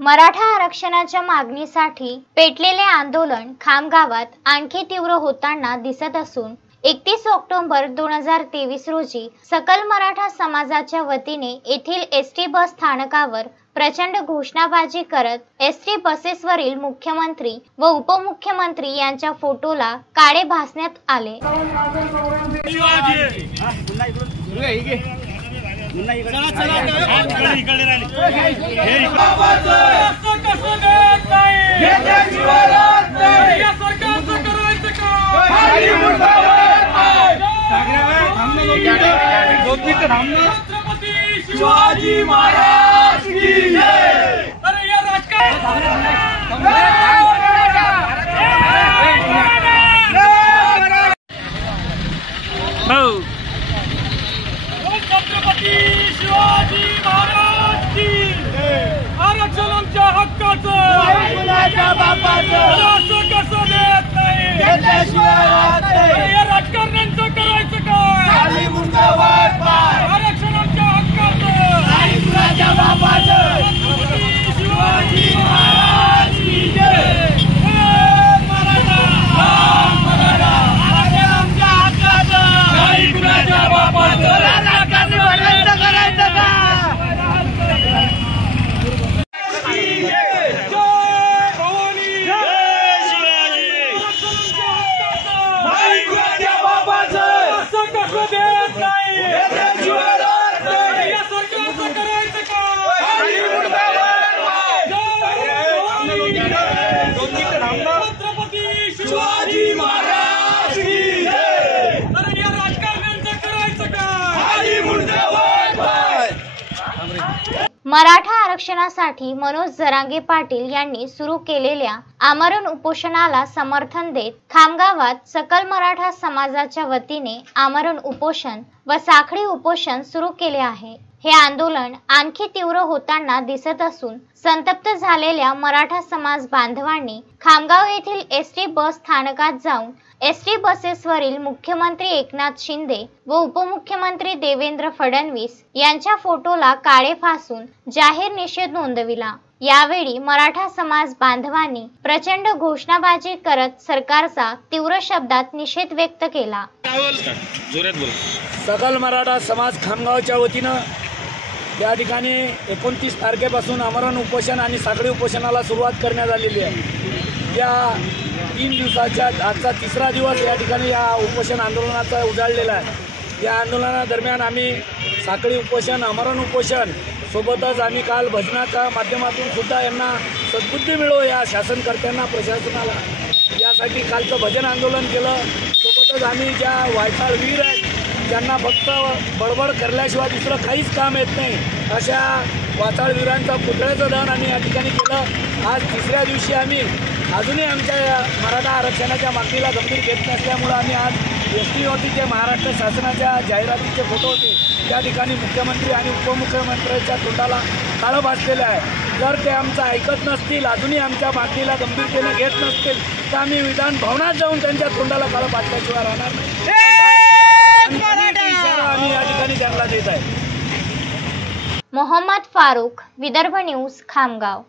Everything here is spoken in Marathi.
मराठा आरक्षणाच्या मागणीसाठी पेटलेले आंदोलन खामगावात आणखी तीव्र होताना दिसत असून 31 ऑक्टोबर 2023 रोजी सकल मराठा समाजाच्या वतीने येथील एसटी बस स्थानकावर प्रचंड घोषणाबाजी करत एसटी बसेसवरील मुख्यमंत्री व उपमुख्यमंत्री यांच्या फोटोला काळे भासण्यात आले। शिवाजी महाराज की जय। अरे या छत्रपती शिवाजी महाराज की आरक्षणाच्या हक्काचं असं कसं देत नाही, या राजकारण्यांचं करायचं काय? आरक्षणाच्या हक्काचं शिवाजी महाराज की जय। शिवाजी महाराज की जय। अरे या राजकारण्यांचं करायचं काय? मराठा आरक्षणासाठी मनोज जरांगे पाटील यांनी सुरू केलेल्या आमरण उपोषणाला समर्थन देत खामगावात सकल मराठा समाजाच्या वतीने आमरण उपोषण व साखळी उपोषण सुरू केले आहे। हे आंदोलन आणखी तीव्र होताना दिसत असून संतप्त झालेल्या मराठा समाज बांधवांनी खामगाव येथील एसटी बस स्थानकात जाऊन एसटी बसेसवरील मुख्यमंत्री एकनाथ शिंदे व उपमुख्यमंत्री देवेंद्र फडणवीस यांच्या फोटोला काळे फासून जाहीर निषेध नोंदविला। यावेळी मराठा समाज बांधवांनी प्रचंड घोषणाबाजी करत सरकारचा तीव्र शब्दात निषेध व्यक्त केला। सकल मराठा समाज खामगावच्या वतीनं या ठिकाणी 29 तारखेपासून आमरण उपोषण आणि साखळी उपोषणाला सुरुवात करण्यात आलेली आहे। या 3 दिवसाच्या आजचा तिसरा दिवस या ठिकाणी या उपोषण आंदोलनाचा उजाडलेला आहे। या आंदोलनादरम्यान आम्ही साखळी उपोषण, आमरण उपोषण सोबतच आम्ही काल भजनाच्या माध्यमातून सुद्धा यांना सद्बुद्धी मिळो या शासनकर्त्यांना, प्रशासनाला यासाठी कालचं भजन आंदोलन केलं। सोबतच आम्ही ज्या वायताळ वीर आहेत ज्यांना फक्त बडबड करल्याशिवाय दुसरं काहीच काम येत नाही अशा वाताळ वीरांचा पुतळ्याचं दहन आम्ही या ठिकाणी केलं। आज तिसऱ्या दिवशी आम्ही अजूनही आमच्या मराठा आरक्षणाच्या मागणीला गंभीर घेत नसल्यामुळं आम्ही आज एसटीवरती जे महाराष्ट्र शासनाच्या जाहिरातीचे फोटो होते त्या ठिकाणी मुख्यमंत्री आणि उपमुख्यमंत्र्यांच्या तोंडाला काळं भासलेलं आहे। जर ते आमचं ऐकत नसतील, अजूनही आमच्या मागणीला गंभीरतेने घेत नसतील तर आम्ही विधान भवनात जाऊन त्यांच्या तोंडाला काळं भासल्याशिवाय राहणार नाही। आम्ही या ठिकाणी त्यांना देत आहे। मोहम्मद फारूक, विदर्भ न्यूज, खामगाव।